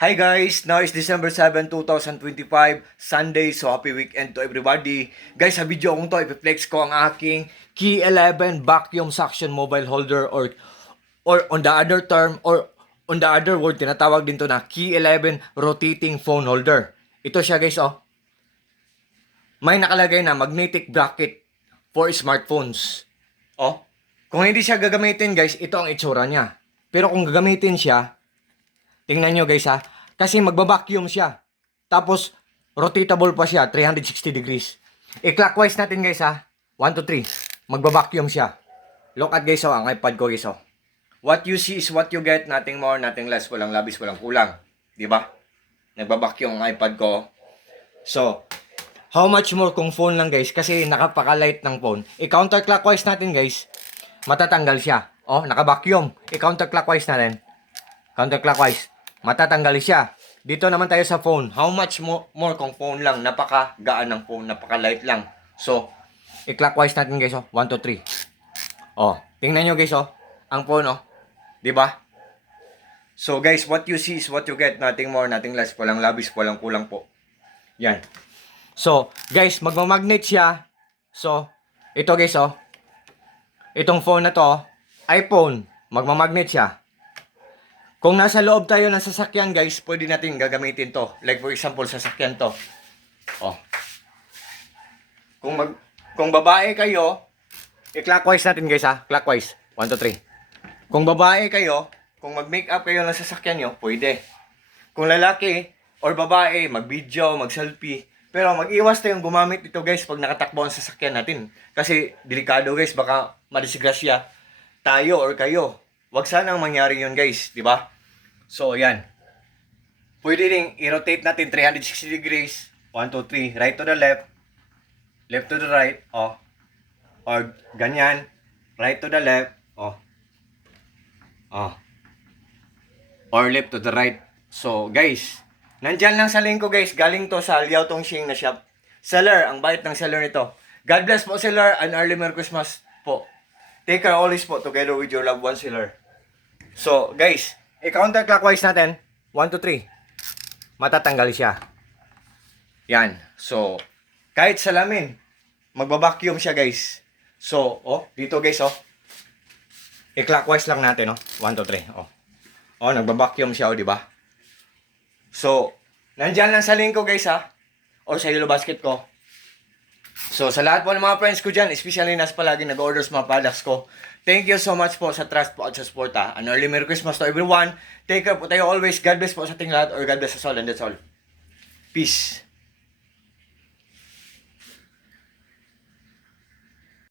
Hi guys, now is December 7, 2025, Sunday, so happy weekend to everybody. Guys, sa video kong to, ipiflex ko ang aking Key 11 vacuum suction mobile holder or on the other term or on the other word, tinatawag din to na Key 11 rotating phone holder. Ito siya guys, oh. May nakalagay na magnetic bracket for smartphones. Oh, kung hindi siya gagamitin guys, ito ang itsura niya. Pero kung gagamitin siya, tingnan nyo guys ha. Kasi magbabacuum siya. Tapos, rotatable pa siya. 360 degrees. I-clockwise natin guys ha. 1, 2, 3. Magbabacuum siya. Look at guys ang iPad ko guys. What you see is what you get. Nothing more, nothing less. Walang labis, walang kulang. Diba? Nagbabacuum ang iPad ko. So, how much more kung phone lang guys. Kasi nakapaka-light ng phone. I-counterclockwise natin guys. Matatanggal siya. Oh, naka-vacuum. I-counterclockwise natin. Counterclockwise. Matatanggal siya. Dito naman tayo sa phone. How much more kung phone lang. Napaka-gaan ng phone. Napaka-light lang. So, i-clockwise natin guys. Oh. 1, 2, 3. Oh, tingnan nyo guys. Oh. Ang phone. Oh. Diba? So guys, what you see is what you get. Nothing more, nothing less. Walang labis, walang kulang po. Yan. So, guys, magmamagnet siya. So, ito guys. Oh. Itong phone na to, iPhone, magmamagnet siya. Kung nasa loob tayo ng sasakyan guys, pwede natin gagamitin to. Like for example, sasakyan to. Oh. Kung babae kayo, i-clockwise natin guys ha. Clockwise. 1, 2, 3. Kung babae kayo, kung mag-makeup kayo ng sasakyan nyo, pwede. Kung lalaki or babae, mag-video, mag-selfie. Pero mag-iwas tayong gumamit ito guys pag nakatakbo ang sasakyan natin. Kasi delikado guys, baka madisgrasya tayo or kayo. Wag sanang mangyari yun guys, di ba? So, yan. Pwede rin i-rotate natin 360 degrees. 1, 2, 3. Right to the left. Left to the right. Oh. Or ganyan. Right to the left. Oh. Oh. Or left to the right. So, guys. Nandyan lang sa link ko guys. Galing to sa Liao Tongxing na shop. Seller. Ang bait ng seller nito. God bless po seller. And early Merry Christmas po. Take care always po together with your loved one seller. So, guys, i-counterclockwise natin. 1, 2, 3. Matatanggal siya. Yan. So, kahit salamin, magbabacuum siya, guys. So, oh, dito, guys, oh. I-clockwise lang natin, oh. 1, 2, 3. Oh. Oh, nagbabacuum siya, oh, di ba? So, nandyan lang sa link ko, guys, ha. Or sa Yellow Basket ko. So, sa lahat po ng mga friends ko dyan, especially nas palagi nag-order sa mga products ko, thank you so much po sa trust po at sa support ha. An early Merry Christmas to everyone. Take care po tayo always. God bless po sa ating lahat or God bless us all and that's all. Peace.